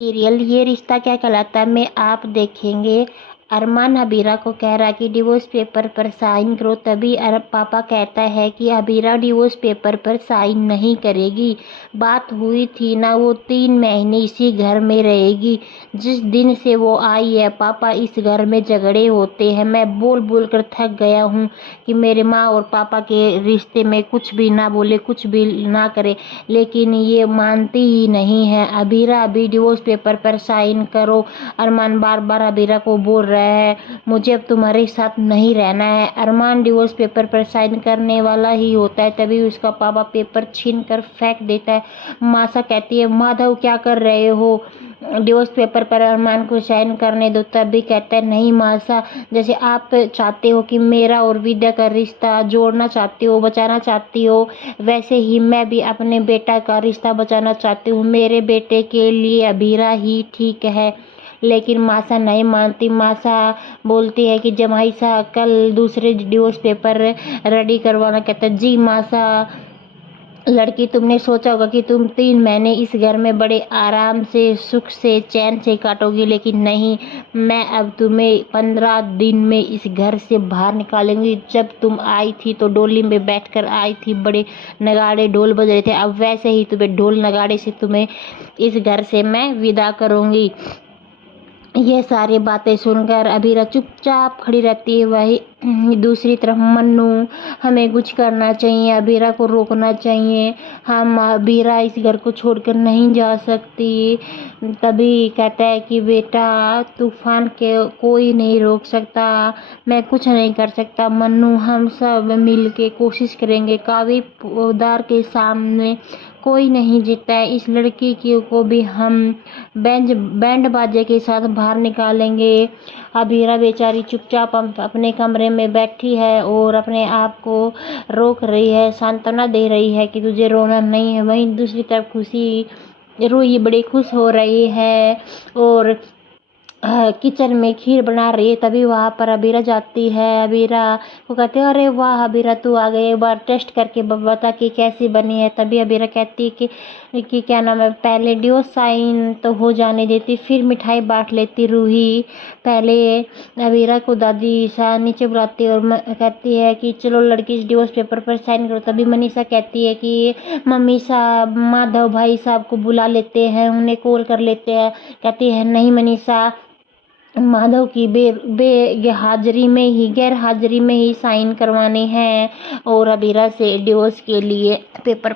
Serial ये रिश्ता क्या कहलाता है में आप देखेंगे। अरमान अबीरा को कह रहा है कि डिवोर्स पेपर पर साइन करो, तभी पापा कहता है कि अबीरा डिवोर्स पेपर पर साइन नहीं करेगी। बात हुई थी ना, वो 3 महीने इसी घर में रहेगी। जिस दिन से वो आई है पापा इस घर में झगड़े होते हैं। मैं बोल बोल कर थक गया हूँ कि मेरे माँ और पापा के रिश्ते में कुछ भी ना बोले, कुछ भी ना करे, लेकिन ये मानती ही नहीं है। अबीरा अभी डिवोर्स पेपर पर साइन करो। अरमान बार बार अबीरा को बोल रहा है मुझे अब तुम्हारे साथ नहीं रहना है। अरमान डिवोर्स पेपर पर साइन करने वाला ही होता है, तभी उसका पापा पेपर छीन कर फेंक देता है। मासा कहती है माधव क्या कर रहे हो, डिवोर्स पेपर पर अरमान को साइन करने दो। तभी कहता है नहीं मासा, जैसे आप चाहते हो कि मेरा और विद्या का रिश्ता जोड़ना चाहती हो, बचाना चाहती हो, वैसे ही मैं भी अपने बेटा का रिश्ता बचाना चाहती हूँ। मेरे बेटे के लिए अबीरा ही ठीक है। लेकिन मासा नहीं मानती। मासा बोलती है कि जमाई सा कल दूसरे डिवोर्स पेपर रेडी करवाना। कहता है जी मासा, लड़की तुमने सोचा होगा कि तुम 3 महीने इस घर में बड़े आराम से, सुख से, चैन से काटोगी, लेकिन नहीं, मैं अब तुम्हें 15 दिन में इस घर से बाहर निकालूंगी। जब तुम आई थी तो डोली में बैठकर आई थी, बड़े नगाड़े ढोल बज रहे थे, अब वैसे ही तुम्हें ढोल नगाड़े से तुम्हें इस घर से मैं विदा करूंगी। ये सारी बातें सुनकर अबीरा चुपचाप खड़ी रहती है। वही दूसरी तरफ मन्नू, हमें कुछ करना चाहिए, अबीरा को रोकना चाहिए, हम अबीरा इस घर को छोड़कर नहीं जा सकती। तभी कहता है कि बेटा तूफान के कोई नहीं रोक सकता, मैं कुछ नहीं कर सकता मन्नू, हम सब मिल के कोशिश करेंगे। कावी उदार के सामने कोई नहीं जीतता है। इस लड़की को भी हम बैंड बाजे के साथ बाहर निकालेंगे। अबीरा बेचारी चुपचाप अपने कमरे में बैठी है और अपने आप को रोक रही है, सांत्वना दे रही है कि तुझे रोना नहीं है। वहीं दूसरी तरफ खुशी, रूही बड़ी खुश हो रही है और किचन में खीर बना रही है। तभी वहाँ पर अबीरा जाती है। अबीरा को कहते हैं अरे वाह अबीरा तू आ गई, एक बार टेस्ट करके बता कि कैसी बनी है। तभी अबीरा कहती है कि क्या नाम है, पहले डिवोर्स साइन तो हो जाने देती, फिर मिठाई बांट लेती। रूही पहले अबीरा को दादी सा नीचे बुलाती है और कहती है कि चलो लड़की इस डिवोर्स पेपर पर साइन करो। तभी मनीषा कहती है कि मम्मी साहब माधव भाई साहब को बुला लेते हैं, उन्हें कॉल कर लेते हैं। कहती है नहीं मनीषा, माधव की हाजिरी में ही, गैर हाजिरी में ही साइन करवाने हैं और अबीरा से डिवोर्स के लिए पेपर पर